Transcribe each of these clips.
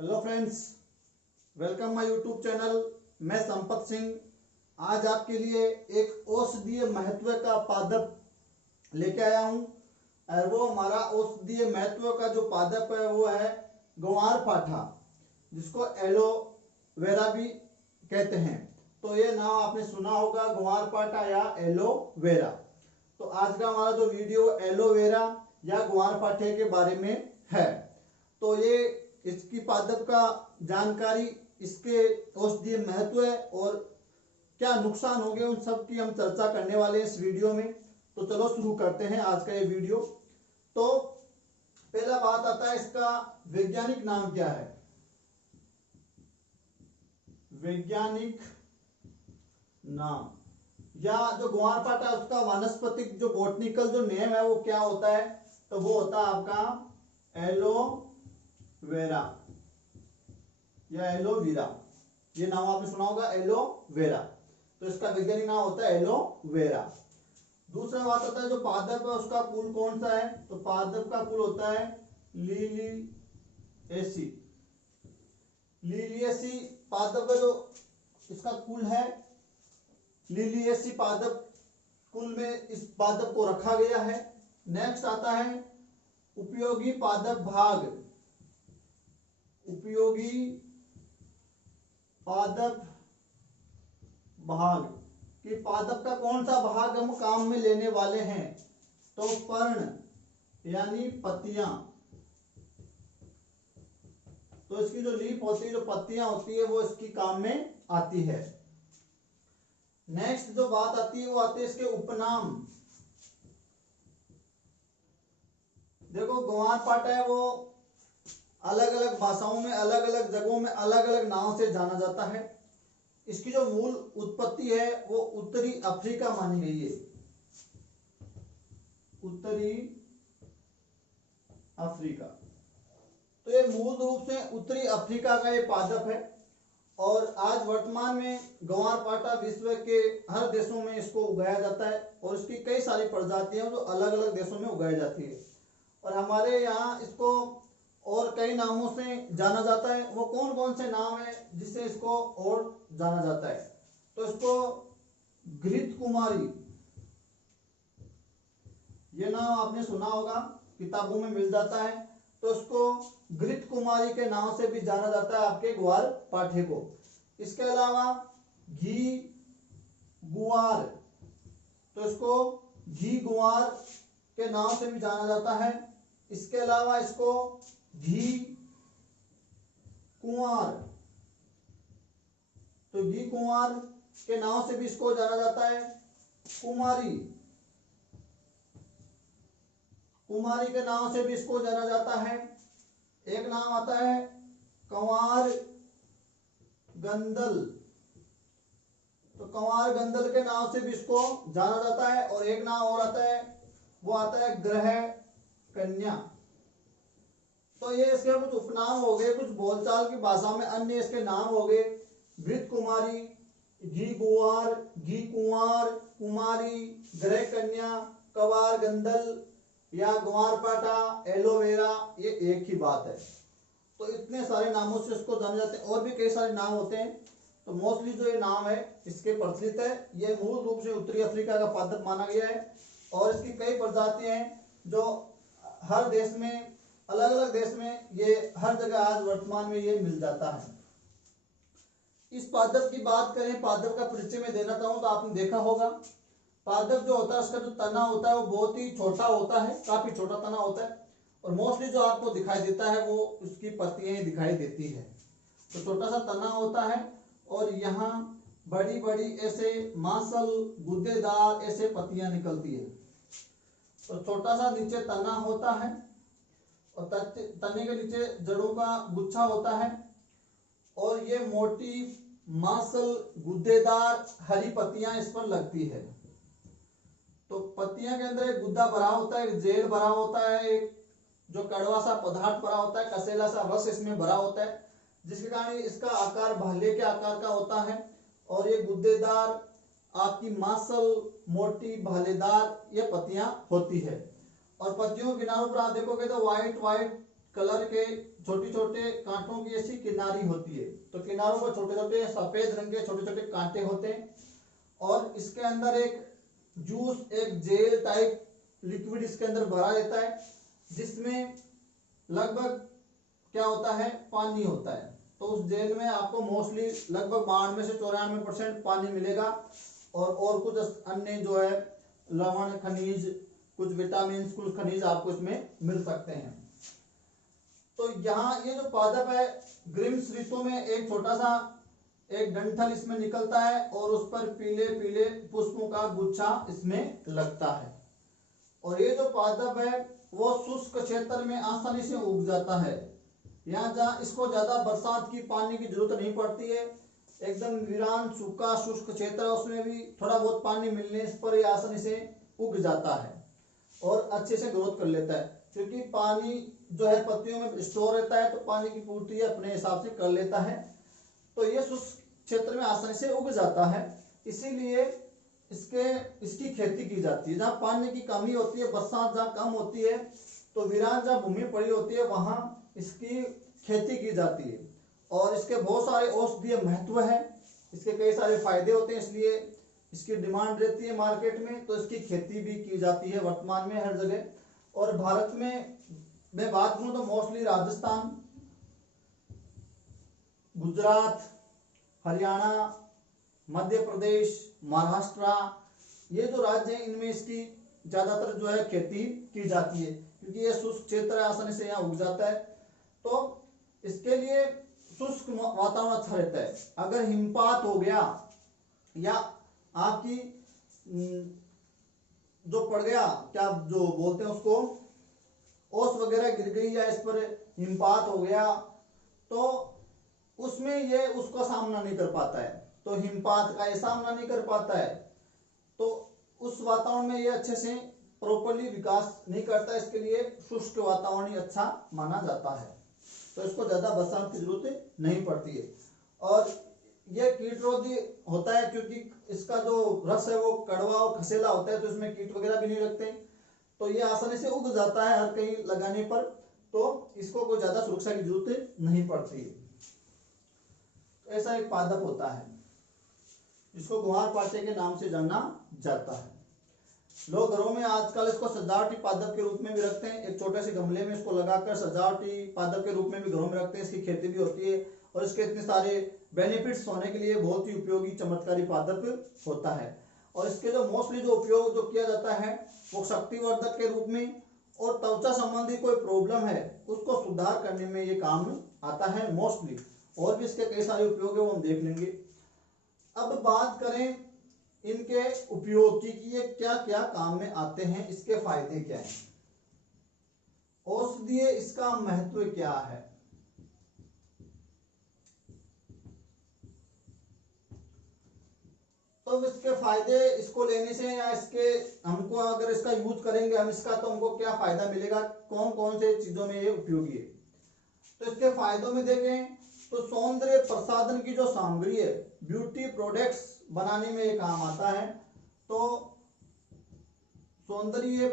Hello friends, welcome my YouTube channel. मैं संपत सिंह आज आपके लिए एक औषधीय महत्व का पादप लेके आया हूँ। और वो हमारा औषधीय महत्व का जो पादप है वो है ग्वारपाठा, जिसको एलोवेरा भी कहते हैं। तो ये नाम आपने सुना होगा, ग्वारपाठा या एलोवेरा। तो आज का हमारा जो वीडियो एलोवेरा या ग्वारपाठे के बारे में है। तो ये इसकी पादप का जानकारी, इसके औषधीय महत्व है और क्या नुकसान हो गए, उन सब की हम चर्चा करने वाले हैं इस वीडियो में। तो चलो शुरू करते हैं आज का ये वीडियो। तो पहला बात आता है, इसका वैज्ञानिक नाम क्या है। वैज्ञानिक नाम या जो ग्वारपाठा उसका वानस्पतिक जो बॉटनिकल जो नेम है वो क्या होता है, तो वो होता है आपका एलोवेरा या एलोवेरा। ये नाम आपने सुना होगा, एलोवेरा। तो इसका वैज्ञानिक नाम होता है एलोवेरा। दूसरा बात होता है जो पादप है उसका कुल कौन सा है, तो पादप का कुल होता है लिलिएसी। लिलिएसी पादप का जो इसका कुल है, लिलिएसी पादप कुल में इस पादप को रखा गया है। नेक्स्ट आता है उपयोगी पादप भाग। उपयोगी पादप भाग कि पादप का कौन सा भाग हम काम में लेने वाले हैं, तो पर्ण यानी पत्तियां। तो इसकी जो लीफ होती है, जो पत्तियां होती है, वो इसकी काम में आती है। नेक्स्ट जो बात आती है वो आती है इसके उपनाम। देखो ग्वारपाठा है वो अलग अलग भाषाओं में, अलग अलग जगहों में अलग अलग नाम से जाना जाता है। इसकी जो मूल उत्पत्ति है वो उत्तरी अफ्रीका मानी गई है। उत्तरी अफ्रीका। तो ये मूल रूप से उत्तरी अफ्रीका का ये पादप है और आज वर्तमान में ग्वारपाठा विश्व के हर देशों में इसको उगाया जाता है और इसकी कई सारी प्रजातियां जो अलग अलग देशों में उगाई जाती है। और हमारे यहाँ इसको और कई नामों से जाना जाता है। वो कौन कौन से नाम है जिससे इसको और जाना जाता है, तो इसको घृत कुमारी, ये नाम आपने सुना होगा, किताबों में मिल जाता है। तो इसको घृत कुमारी के नाम से भी जाना जाता है आपके ग्वारपाठे को। इसके अलावा घी गुआर, तो इसको घी गुआर के नाम से भी जाना जाता है। इसके अलावा इसको घी कुंवार, तो घी कुंवार के नाम से भी इसको जाना जाता है। कुमारी, कुमारी के नाम से भी इसको जाना जाता है। एक नाम आता है कंवार गंदल, तो कंवार गंदल के नाम से भी इसको जाना जाता है। और एक नाम और आता है, वो आता है ग्रह कन्या। तो ये इसके कुछ उपनाम हो गए, कुछ बोलचाल की भाषा में अन्य इसके नाम हो गए। घृत कुमारी, घी गुआर, घी कुंवार, कुमारी, ग्रह कन्या, कंवार गंदल या ग्वारपाठा, एलोवेरा, ये एक ही बात है। तो इतने सारे नामों से इसको जाने जाते हैं। और भी कई सारे नाम होते हैं, तो मोस्टली जो ये नाम है इसके प्रचलित है। ये मूल रूप से उत्तरी अफ्रीका का पादप माना गया है और इसकी कई प्रजातियां हैं जो हर देश में, अलग अलग देश में ये हर जगह आज वर्तमान में ये मिल जाता है। इस पादप की बात करें, पादप का परिचय में देना चाहूं तो आपने देखा होगा, पादप जो होता है उसका जो तना होता है वो बहुत ही छोटा होता है, काफी छोटा तना होता है। और मोस्टली जो आपको दिखाई देता है वो उसकी पत्तियां ही दिखाई देती है। तो छोटा सा तना होता है और यहाँ बड़ी बड़ी ऐसे मांसल गुद्देदार ऐसे पत्तियां निकलती है। तो छोटा सा नीचे तना होता है और तने के नीचे जड़ों का गुच्छा होता है और ये मोटी मांसल गुद्देदार हरी पत्तियां इस पर लगती है। तो पत्तियां के अंदर एक गुद्दा भरा होता है, एक जेल भरा होता है, एक जो कड़वा सा पदार्थ भरा होता है, कसेला सा रस इसमें भरा होता है, जिसके कारण इसका आकार भाले के आकार का होता है। और ये गुद्देदार आपकी मांसल मोटी भालेदार ये पत्तियां होती है। और पत्तियों के किनारों पर आप देखोगे तो व्हाइट व्हाइट कलर के छोटे छोटे कांटों की ऐसी किनारी होती है। तो किनारों पर छोटे छोटे सफेद रंग के छोटे छोटे कांटे होते हैं और इसके अंदर एक जूस, एक जेल टाइप लिक्विड इसके अंदर भरा रहता है, जिसमें लगभग क्या होता है, पानी होता है। तो उस जेल में आपको मोस्टली लगभग 92 से 94% पानी मिलेगा और कुछ अन्य जो है लवण, खनिज, कुछ विटामिन, कुछ खनिज आपको इसमें मिल सकते हैं। तो यहाँ ये जो पादप है, ग्रिम्स ऋतु में एक छोटा सा एक डंठल इसमें निकलता है और उस पर पीले पीले पुष्पों का गुच्छा इसमें लगता है। और ये जो पादप है वो शुष्क क्षेत्र में आसानी से उग जाता है। यहाँ जहाँ इसको ज्यादा बरसात की पानी की जरूरत नहीं पड़ती है, एकदम वीरान सूखा शुष्क क्षेत्र है, उसमें भी थोड़ा बहुत पानी मिलने पर ये आसानी से उग जाता है और अच्छे से ग्रोथ कर लेता है, क्योंकि पानी जो है पत्तियों में स्टोर रहता है, तो पानी की पूर्ति अपने हिसाब से कर लेता है। तो ये शुष्क क्षेत्र में आसानी से उग जाता है, इसीलिए इसकी खेती की जाती है। जहाँ पानी की कमी होती है, बरसात जहाँ कम होती है, तो वीरान जहाँ भूमि पड़ी होती है वहां इसकी खेती की जाती है। और इसके बहुत सारे औषधीय महत्व है, इसके कई सारे फायदे होते हैं, इसलिए इसकी डिमांड रहती है मार्केट में। तो इसकी खेती भी की जाती है वर्तमान में हर जगह। और भारत में मैं बात करूं तो मोस्टली राजस्थान, गुजरात, हरियाणा, मध्य प्रदेश, महाराष्ट्र, ये जो राज्य हैं इनमें इसकी ज्यादातर जो है खेती की जाती है, क्योंकि ये शुष्क क्षेत्र है, आसानी से यहाँ उग जाता है। तो इसके लिए शुष्क वातावरण अच्छा रहता है। अगर हिमपात हो गया या आपकी जो पड़ गया, क्या जो बोलते हैं उसको, ओस वगैरह गिर गई या इस पर हिमपात हो गया, तो उसमें ये उसका सामना नहीं कर पाता है। तो हिमपात का ये सामना नहीं कर पाता है, तो उस वातावरण में ये अच्छे से प्रॉपर्ली विकास नहीं करता। इसके लिए शुष्क वातावरण ही अच्छा माना जाता है। तो इसको ज्यादा बरसात की जरूरत नहीं पड़ती है। और ये कीटरोधी होता है, क्योंकि इसका जो रस है वो कड़वा और खसेला होता है, तो इसमें कीट वगैरह भी नहीं लगते। तो ये आसानी से उग जाता है हर कहीं लगाने पर, तो इसको कोई ज्यादा सुरक्षा की जरूरत नहीं पड़ती है। ऐसा एक पादप होता है जिसको ग्वारपाठे के नाम से जाना जाता है। लोग घरों में आजकल इसको सजावटी पादप के रूप में भी रखते हैं। एक छोटे से गमले में इसको लगाकर सजावटी पादप के रूप में भी घरों में रखते हैं। इसकी खेती भी होती है और इसके इतने सारे बेनिफिट्स होने के लिए बहुत ही उपयोगी चमत्कारी पादप होता है। और इसके जो मोस्टली जो उपयोग जो किया जाता है वो शक्तिवर्धक के रूप में, और त्वचा संबंधी कोई प्रॉब्लम है उसको सुधार करने में ये काम आता है मोस्टली। और भी इसके कई सारे उपयोग है, वो हम देख लेंगे। अब बात करें इनके उपयोग की कि ये क्या क्या काम में आते हैं, इसके फायदे क्या हैं, औषधीय इसका महत्व क्या है। तो इसके फायदे, इसको लेने से या इसके हमको अगर इसका यूज करेंगे हम इसका, तो हमको क्या फायदा मिलेगा, कौन कौन से चीजों में ये उपयोगी है। तो इसके फायदों में देखें तो सौंदर्य प्रसाधन की जो सामग्री है, ब्यूटी प्रोडक्ट्स बनाने में ये काम आता है। तो सौंदर्य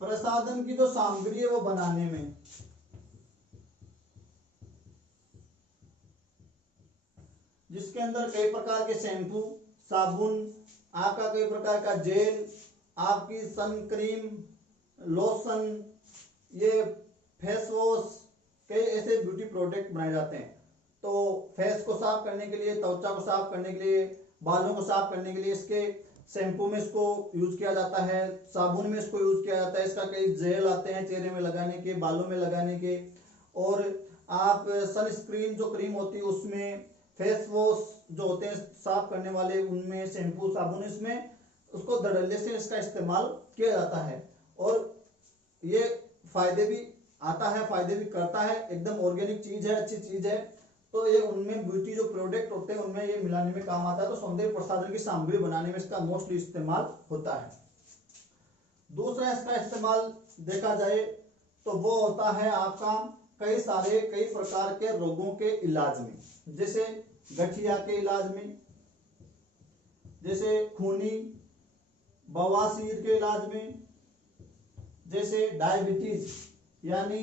प्रसाधन की जो सामग्री है वो बनाने में, जिसके अंदर कई प्रकार के शैम्पू, साबुन, आपका कई प्रकार का जेल, आपकी सन क्रीम, लोशन, ये फेस वॉश, कई ऐसे ब्यूटी प्रोडक्ट बनाए जाते हैं। तो फेस को साफ करने के लिए, त्वचा को साफ करने के लिए, बालों को साफ करने के लिए इसके शैम्पू में इसको यूज किया जाता है, साबुन में इसको यूज किया जाता है। इसका कई जेल आते हैं चेहरे में लगाने के, बालों में लगाने के। और आप सनस्क्रीन जो क्रीम होती है उसमें, फेस वॉश जो होते हैं साफ करने वाले उनमें, शैम्पू साबुन, इसमें उसको धड़ल्ले से इसका इस्तेमाल किया जाता है। और ये फायदे भी आता है, फायदे भी करता है, एकदम ऑर्गेनिक चीज है, अच्छी चीज है। तो ये उनमें ब्यूटी जो प्रोडक्ट होते हैं उनमें ये मिलाने में काम आता है। तो सौंदर्य प्रसाधन की सामग्री बनाने में इसका मोस्टली इस्तेमाल होता है। दूसरा इसका इस्तेमाल देखा जाए तो वो होता है आपका कई प्रकार के रोगों के इलाज में, जैसे गठिया के इलाज में, जैसे खूनी बवासीर के इलाज में, जैसे डायबिटीज यानी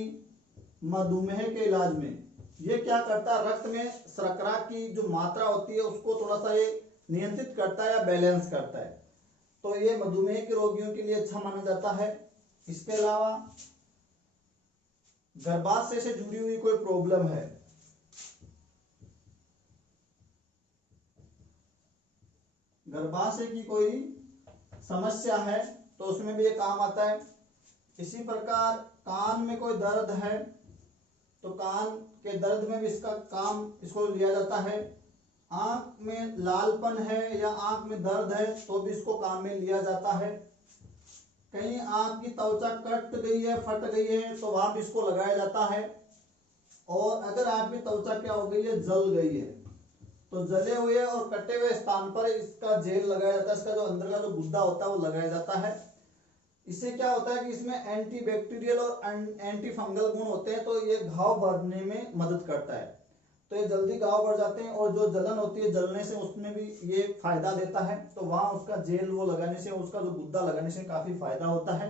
मधुमेह के इलाज में ये क्या करता है, रक्त में शर्करा की जो मात्रा होती है उसको थोड़ा सा ये नियंत्रित करता है या बैलेंस करता है, तो ये मधुमेह के रोगियों के लिए अच्छा माना जाता है। इसके अलावा गर्भाशय से जुड़ी हुई कोई प्रॉब्लम है, गर्भाशय की कोई समस्या है तो उसमें भी ये काम आता है। इसी प्रकार कान में कोई दर्द है तो कान के दर्द में भी इसका काम इसको लिया जाता है। आंख में लालपन है या आंख में दर्द है तो भी इसको काम में लिया जाता है। कहीं आंख की त्वचा कट गई है, फट गई है तो वहां भी इसको लगाया जाता है। और अगर आपकी त्वचा क्या हो गई है, जल गई है, तो जले हुए और कटे हुए स्थान पर इसका जेल लगाया जाता है, इसका जो अंदर का जो गुद्दा होता है वो लगाया जाता है। इससे क्या होता है कि इसमें एंटी बैक्टीरियल और एंटी फंगल गुण होते हैं, तो ये घाव भरने में मदद करता है, तो ये जल्दी घाव भर जाते हैं। और जो जलन होती है जलने से उसमें भी ये फायदा देता है, तो वहां उसका जेल वो लगाने से, उसका जो गुद्दा लगाने से काफी फायदा होता है।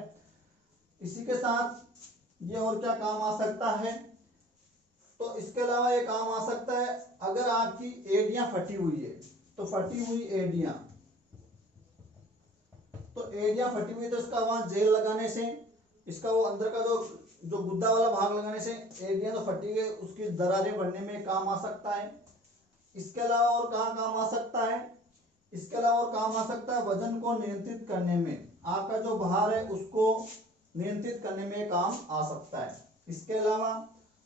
इसी के साथ ये और क्या काम आ सकता है, तो इसके अलावा ये काम आ सकता है अगर आपकी एड़ियां फटी हुई है, तो फटी हुई एड़ियां, तो एड़ियां फटी हुई तो इसका वहां जेल लगाने से, इसका वो अंदर का जो गुद्दा वाला भाग लगाने से एड़ियां तो फटी गई उसकी दरारें भरने में काम आ सकता है। इसके अलावा और कहाँ काम आ सकता है, इसके अलावा और काम आ सकता है वजन को नियंत्रित करने में, आपका जो भार है उसको नियंत्रित करने में काम आ सकता है। इसके अलावा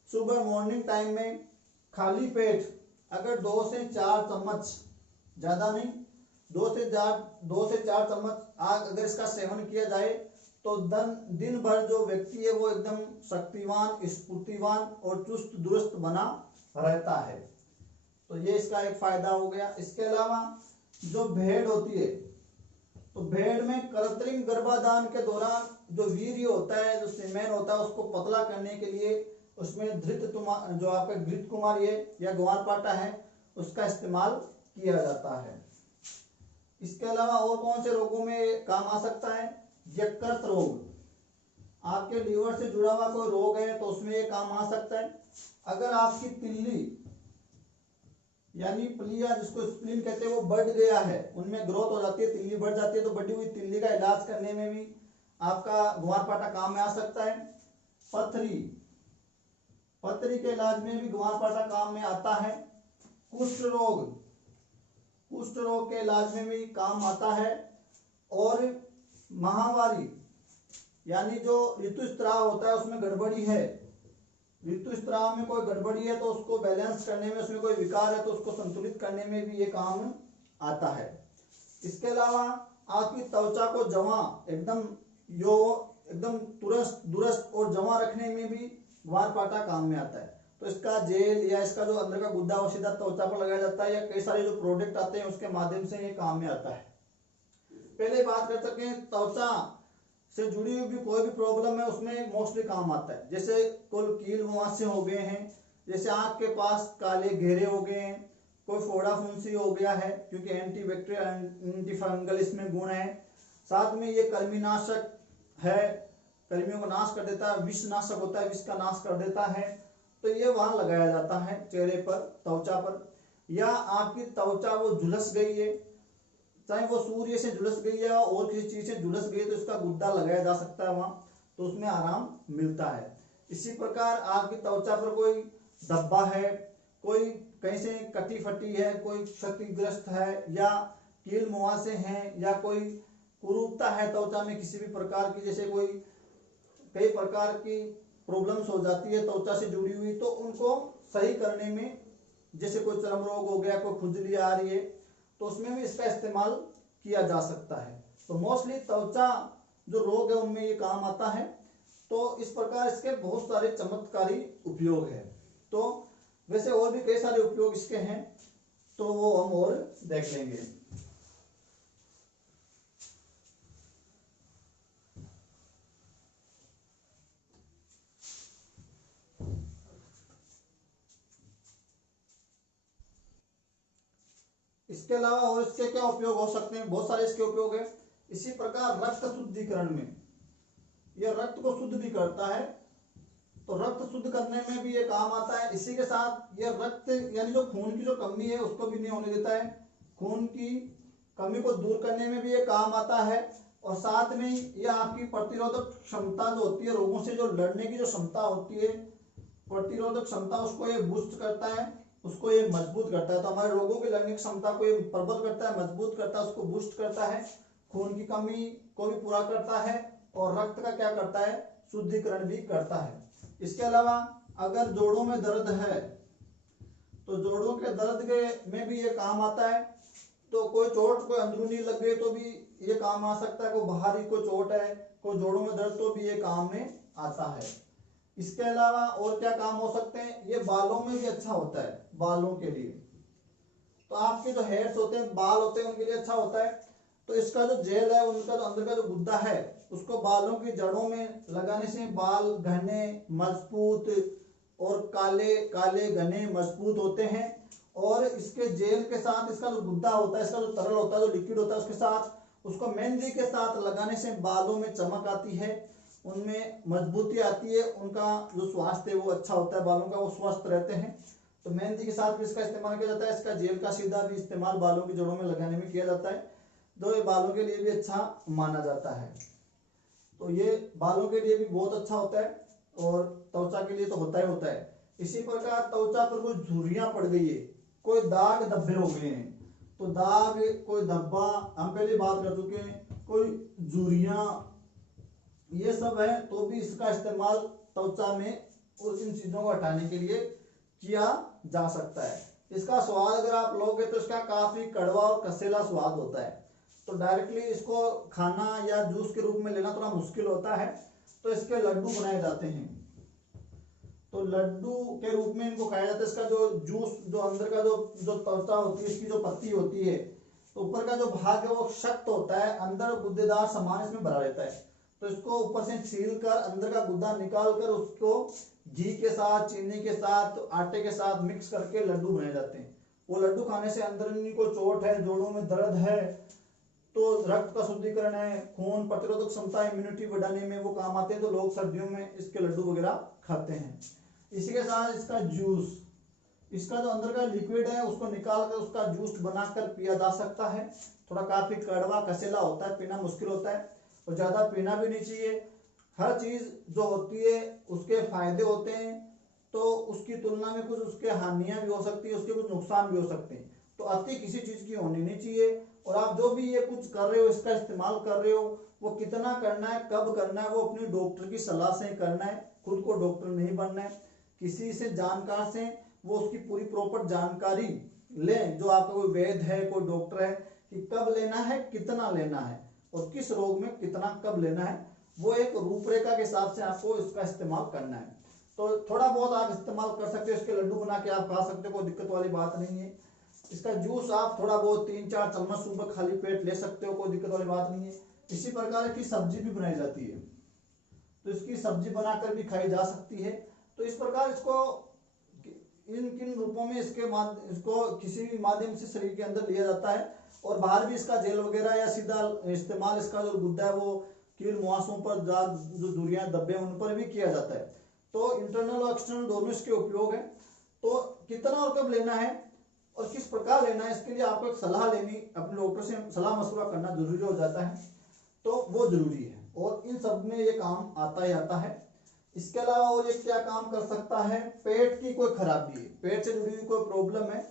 सुबह मॉर्निंग टाइम में खाली पेट अगर 2 से 4 चम्मच, ज्यादा नहीं, 2 से 4 चम्मच अगर इसका सेवन किया जाए तो दिन भर जो व्यक्ति है वो एकदम शक्तिवान, स्फूर्तिवान और चुस्त दुरुस्त बना रहता है, तो ये इसका एक फायदा हो गया। इसके अलावा जो भेड़ होती है, तो भेड़ में कृत्रिम गर्भाधान के दौरान जो वीर्य होता है, जो सीमेन होता है, उसको पतला करने के लिए उसमें जो आपका घृत कुमारी है या ग्वारपाठा है उसका इस्तेमाल किया जाता है। इसके अलावा और कौन से रोगों में काम आ सकता है, यकृत रोग, आपके लीवर से जुड़ा हुआ कोई रोग है तो उसमें ये काम आ सकता है। अगर आपकी तिल्ली यानी प्लिया जिसको स्प्लीन कहते हैं वो बढ़ गया है, उनमें ग्रोथ हो जाती है, तिल्ली बढ़ जाती है, तो बढ़ी हुई तिल्ली का इलाज करने में भी आपका ग्वारपाठा काम में आ सकता है। पथरी के इलाज में भी ग्वारपाठा काम में आता है। कुष्ठ रोग के इलाज में भी काम आता है। और महावारी यानी जो ऋतुस्राव होता है उसमें गड़बड़ी है, ऋतुस्राव में कोई गड़बड़ी है तो उसको बैलेंस करने में, उसमें कोई विकार है तो उसको संतुलित करने में भी ये काम आता है। इसके अलावा आपकी त्वचा को जमा एकदम दुरुस्त और जमा रखने में भी ग्वारपाठा काम में आता है, तो इसका जेल या इसका जो अंदर का गुद्दा वो सीधा त्वचा पर लगाया जाता है, या कई सारे जो प्रोडक्ट आते हैं उसके माध्यम से ये काम में आता है। पहले बात कर सकते हैं त्वचा से जुड़ी हुई भी कोई भी प्रॉब्लम है उसमें मोस्टली काम आता है, जैसे कुल कील मुहासे हो गए हैं, जैसे आंख के पास काले घेरे हो गए हैं, कोई फोड़ा फुंसी हो गया है क्योंकि एंटी बैक्टीरियल एंटी फंगल इसमें गुण है। साथ में ये कृमिनाशक है, कृमियों को नाश कर देता है, विष नाशक होता है, विष का नाश कर देता है, तो ये वहां लगाया जाता है चेहरे पर, त्वचा पर। या आपकी त्वचा वो झुलस गई है, चाहे वो सूर्य से झुलस गई है और किसी चीज से झुलस गई है, तो इसका गुद्दा लगाया जा सकता है वहां, तो उसमें आराम मिलता है। इसी प्रकार आपकी त्वचा पर कोई धब्बा है, कोई कहीं से कटी फटी है, कोई क्षतिग्रस्त है, या कील मुहासे हैं, या कोई कुरूपता है त्वचा में किसी भी प्रकार की, जैसे कोई कई प्रकार की प्रॉब्लम्स हो जाती है त्वचा से जुड़ी हुई, तो उनको सही करने में, जैसे कोई चर्म रोग हो गया, कोई खुजली आ रही है, तो उसमें भी इसका इस्तेमाल किया जा सकता है। तो मोस्टली त्वचा जो रोग है उनमें ये काम आता है। तो इस प्रकार इसके बहुत सारे चमत्कारी उपयोग है। तो वैसे और भी कई सारे उपयोग इसके हैं, तो वो हम और देख लेंगे। इसके अलावा और इसके क्या उपयोग हो सकते हैं, बहुत सारे इसके उपयोग है। इसी प्रकार रक्त शुद्धिकरण में ये रक्त को शुद्ध भी करता है, तो रक्त शुद्ध करने में भी ये काम आता है। इसी के साथ ये रक्त यानी जो खून की जो कमी है उसको भी नहीं होने देता है, खून की कमी को दूर करने में भी ये काम आता है। और साथ में ये आपकी प्रतिरोधक क्षमता जो होती है, रोगों से जो लड़ने की जो क्षमता होती है, प्रतिरोधक क्षमता, उसको ये बूस्ट करता है, उसको ये मजबूत करता है। तो हमारे रोगों की लड़ने की क्षमता को ये प्रबल करता है, मजबूत करता है, उसको बूस्ट करता है, खून की कमी को भी पूरा करता है और रक्त का क्या करता है, शुद्धिकरण भी करता है। इसके अलावा अगर जोड़ों में दर्द है तो जोड़ों के दर्द के में भी ये काम आता है। तो कोई चोट कोई अंदरूनी लग गई तो भी ये काम आ सकता है, कोई बाहरी कोई चोट है, कोई जोड़ों में दर्द, तो भी ये काम में आता है। इसके अलावा और क्या काम हो सकते हैं, ये बालों में भी अच्छा होता है, बालों के लिए। तो आपके जो हेयर्स होते हैं, बाल होते हैं, उनके लिए अच्छा होता है। तो इसका जो जेल है, उनका जो अंदर का जो गुद्दा है, उसको बालों की जड़ों में लगाने से बाल घने मजबूत और काले काले घने मजबूत होते हैं। और इसके जेल के साथ इसका जो गुद्दा होता है, इसका जो तरल होता है, जो लिक्विड होता है, उसके साथ उसको मेहंदी के साथ लगाने से बालों में चमक आती है, उनमें मजबूती आती है, उनका जो स्वास्थ्य है वो अच्छा होता है, बालों का वो स्वस्थ रहते हैं। तो मेहंदी के साथ भी इसका इस्तेमाल किया जाता है। इसका जेल का सीधा भी इस्तेमाल बालों की जड़ों में लगाने में किया जाता है, जो ये बालों के लिए भी अच्छा माना जाता है। तो ये बालों के लिए भी बहुत अच्छा होता है और त्वचा के लिए तो होता ही होता है। इसी प्रकार त्वचा पर कोई झुर्रियां पड़ गई है, कोई दाग धब्बे हो गए हैं, तो दाग कोई धब्बा हम पहले बात कर चुके हैं, कोई झुर्रियां, ये सब है, तो भी इसका इस्तेमाल त्वचा में उस इन चीजों को हटाने के लिए किया जा सकता है। इसका स्वाद अगर आप लोगे तो इसका काफी कड़वा और कसेला स्वाद होता है, तो डायरेक्टली इसको खाना या जूस के रूप में लेना थोड़ा मुश्किल होता है। तो इसके लड्डू बनाए जाते हैं, तो लड्डू के रूप में इनको खाया जाता है। इसका जो जूस, जो अंदर का जो जो त्वचा होती है, इसकी जो पत्ती होती है, तो ऊपर का जो भाग है वो सख्त होता है, अंदर गुद्देदार सामान इसमें भरा रहता है। तो इसको ऊपर से छील कर अंदर का गुद्दा निकाल कर उसको घी के साथ, चीनी के साथ, आटे के साथ मिक्स करके लड्डू बनाए जाते हैं। वो लड्डू खाने से अंदरूनी को चोट है, जोड़ों में दर्द है, तो रक्त का शुद्धिकरण है, खून प्रतिरोधक क्षमता, इम्यूनिटी बढ़ाने में वो काम आते हैं। तो लोग सर्दियों में इसके लड्डू वगैरह खाते हैं। इसी के साथ इसका जूस, इसका जो अंदर का लिक्विड है उसको निकाल कर उसका जूस बनाकर पिया जा सकता है। थोड़ा काफी कड़वा कसेला होता है, पीना मुश्किल होता है और ज्यादा पीना भी नहीं चाहिए। हर चीज जो होती है उसके फायदे होते हैं, तो उसकी तुलना में कुछ उसके हानियां भी हो सकती है, उसके कुछ नुकसान भी हो सकते हैं। तो अति किसी चीज की होनी नहीं चाहिए। और आप जो भी ये कुछ कर रहे हो, इसका इस्तेमाल कर रहे हो, वो कितना करना है, कब करना है, वो अपने डॉक्टर की सलाह से करना है। खुद को डॉक्टर नहीं बनना है, किसी से जानकार से वो उसकी पूरी प्रॉपर जानकारी लें, जो आपका कोई वैद्य है, कोई डॉक्टर है, कि कब लेना है, कितना लेना है और किस रोग में कितना कब लेना है। वो एक रूपरेखा के हिसाब से आपको इसका इस्तेमाल करना है। तो थोड़ा बहुत आप इस्तेमाल कर सकते हो, इसके लड्डू बना के आप खा सकते हो, कोई दिक्कत वाली बात नहीं है। इसका जूस आप थोड़ा बहुत 3-4 चम्मच सुबह खाली पेट ले सकते हो, कोई दिक्कत वाली बात नहीं है। इसी प्रकार की सब्जी भी बनाई जाती है, तो इसकी सब्जी बनाकर भी खाई जा सकती है। तो इस प्रकार इसको इन किन रूपों में इसको किसी भी माध्यम से शरीर के अंदर लिया जाता है। और बाहर भी इसका जेल वगैरह या सीधा इस्तेमाल इसका जो गुद्दा है वो कील मुहासों पर, जो झुर्रियां धब्बे उन पर भी किया जाता है। तो इंटरनल और एक्सटर्नल दोनों इसके उपयोग है। तो कितना और कब लेना है और किस प्रकार लेना है, इसके लिए आपको एक सलाह लेनी, अपने डॉक्टर से सलाह मशवरा करना जरूरी हो जाता है। तो वो जरूरी है और इन सब में ये काम आता ही आता है। इसके अलावा और ये क्या काम कर सकता है, पेट की कोई खराबी है, पेट से जुड़ी हुई कोई प्रॉब्लम है,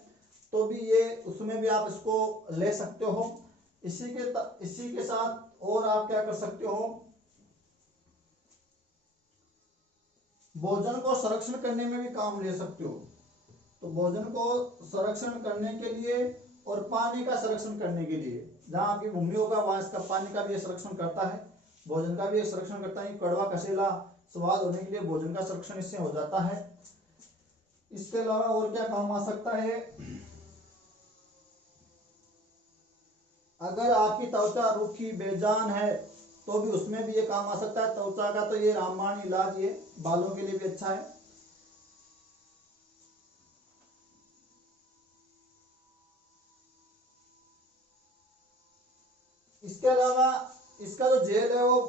तो भी ये उसमें भी आप इसको ले सकते हो। इसी के साथ और आप क्या कर सकते हो, भोजन को संरक्षण करने में भी काम ले सकते हो। तो भोजन को संरक्षण करने के लिए और पानी का संरक्षण करने के लिए, जहां आपकी भूमि होगा वहां इसका पानी का भी संरक्षण करता है, भोजन का भी संरक्षण करता है। कड़वा कसेला स्वाद होने के लिए भोजन का संरक्षण इससे हो जाता है। इसके अलावा और क्या काम आ सकता है, अगर आपकी त्वचा रूखी बेजान है तो भी उसमें भी ये काम आ सकता है। त्वचा का तो ये रामबाण इलाज, ये बालों के लिए भी अच्छा है। इसके अलावा इसका जो जेल है वो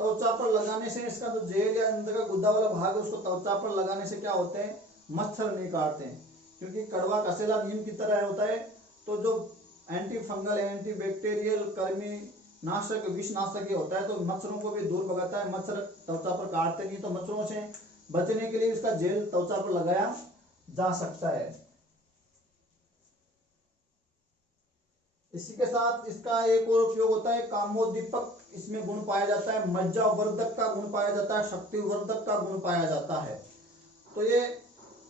त्वचा पर लगाने से इसका जो जेल या अंदर का गुद्दा वाला भाग है उसको त्वचा पर लगाने से क्या होते हैं, मच्छर नहीं काटते हैं, क्योंकि कड़वा कसेला नीम की तरह होता है। तो जो एंटी फंगल एंटी बैक्टीरियल कृमि नाशक विष नाशक ये होता है, तो मच्छरों को भी दूर भगाता है। मच्छर त्वचा पर काटते नहीं, तो मच्छरों से बचने के लिए इसका जेल त्वचा पर लगाया जा सकता है। इसी के साथ इसका एक और उपयोग होता है कामोद्दीपक, इसमें गुण पाया जाता है, मज्जावर्धक का गुण पाया जाता है, शक्तिवर्धक का गुण पाया जाता है। तो ये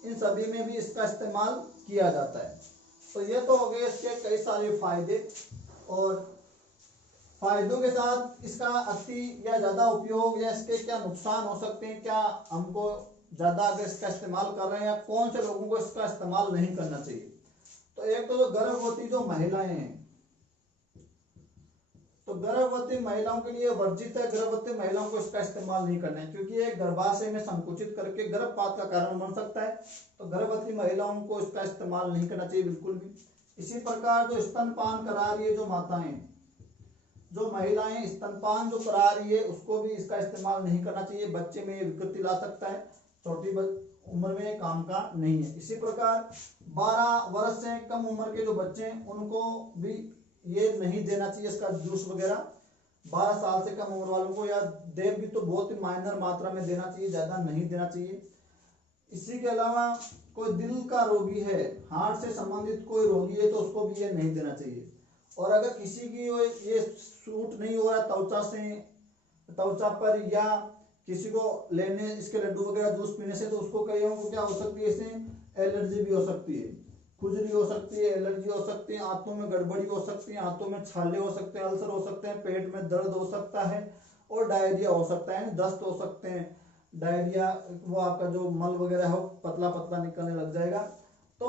इन सभी में भी इसका इस्तेमाल किया जाता है। तो ये तो हो गए इसके कई सारे फायदे, और फायदों के साथ इसका अति या ज्यादा उपयोग या इसके क्या नुकसान हो सकते हैं, क्या हमको ज्यादा अगर इसका इस्तेमाल कर रहे हैं या कौन से लोगों को इसका इस्तेमाल नहीं करना चाहिए। तो एक तो जो गर्भवती जो महिलाएं हैं, तो गर्भवती महिलाओं के लिए वर्जित है, गर्भवती महिलाओं को इसका इस्तेमाल नहीं करना है, क्योंकि ये गर्भाशय में संकुचित करके गर्भपात का कारण बन सकता है। तो गर्भवती महिलाओं को इसका इस्तेमाल नहीं करना चाहिए बिल्कुल भी। इसी प्रकार जो स्तनपान करा रही है जो माताएं, जो महिलाएं स्तनपान जो करा रही है उसको भी इसका इस्तेमाल नहीं करना चाहिए। बच्चे में ये विकृति ला सकता है, छोटी उम्र में काम का नहीं है। इसी प्रकार 12 वर्ष से कम उम्र के जो बच्चे हैं उनको भी ये नहीं देना चाहिए इसका जूस वगैरह। 12 साल से कम उम्र वालों को या दे भी तो बहुत ही माइनर मात्रा में देना चाहिए, ज्यादा नहीं देना चाहिए। इसी के अलावा कोई दिल का रोगी है, हार्ट से संबंधित कोई रोगी है, तो उसको भी ये नहीं देना चाहिए। और अगर किसी की ये सूट नहीं हो रहा त्वचा पर, या किसी को लेने इसके लड्डू वगैरह जूस पीने से, तो उसको कईयों को क्या हो सकती है, इससे एलर्जी भी हो सकती है, खुजली हो सकती है, एलर्जी हो सकती है, आंतों में गड़बड़ी हो सकती है, आंतों में छाले हो सकते हैं, अल्सर हो सकते हैं, पेट में दर्द हो सकता है, और डायरिया हो सकता है, दस्त हो सकते हैं। डायरिया वो आपका जो मल वगैरह हो पतला पतला निकलने लग जाएगा, तो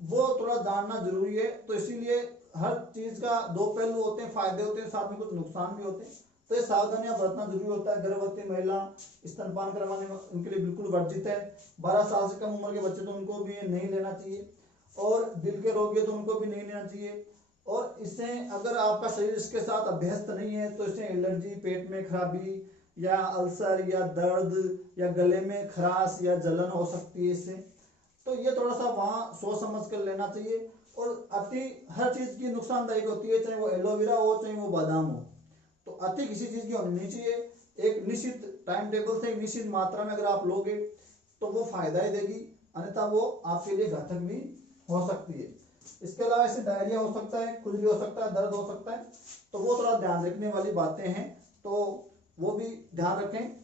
वो थोड़ा जानना जरूरी है। तो इसीलिए हर चीज का दो पहलू होते हैं, फायदे होते हैं, साथ में कुछ नुकसान भी होते हैं। तो ये सावधानियां बरतना जरूरी होता है। गर्भवती महिला स्तनपान करवाने में उनके लिए बिल्कुल वर्जित है। 12 साल से कम उम्र के बच्चे तो उनको भी नहीं लेना चाहिए, और दिल के रोगी तो उनको भी नहीं लेना चाहिए। और इससे अगर आपका शरीर इसके साथ अभ्यस्त नहीं है तो इससे एलर्जी, पेट में खराबी या अल्सर या दर्द या गले में खराश या जलन हो सकती है इससे। तो ये थोड़ा सा वहाँ सोच समझ कर लेना चाहिए। और अति हर चीज की नुकसानदायक होती है, चाहे वो एलोवेरा हो चाहे वो बादाम हो। तो अति किसी चीज की होनी नहीं चाहिए। एक निश्चित टाइम टेबल से निश्चित मात्रा में अगर आप लोगे तो वो फायदा ही देगी, अन्यथा वो आपके लिए घातक भी हो सकती है। इसके अलावा इससे डायरिया हो सकता है, खुजली हो सकता है, दर्द हो सकता है। तो वो थोड़ा ध्यान रखने वाली बातें हैं, तो वो भी ध्यान रखें।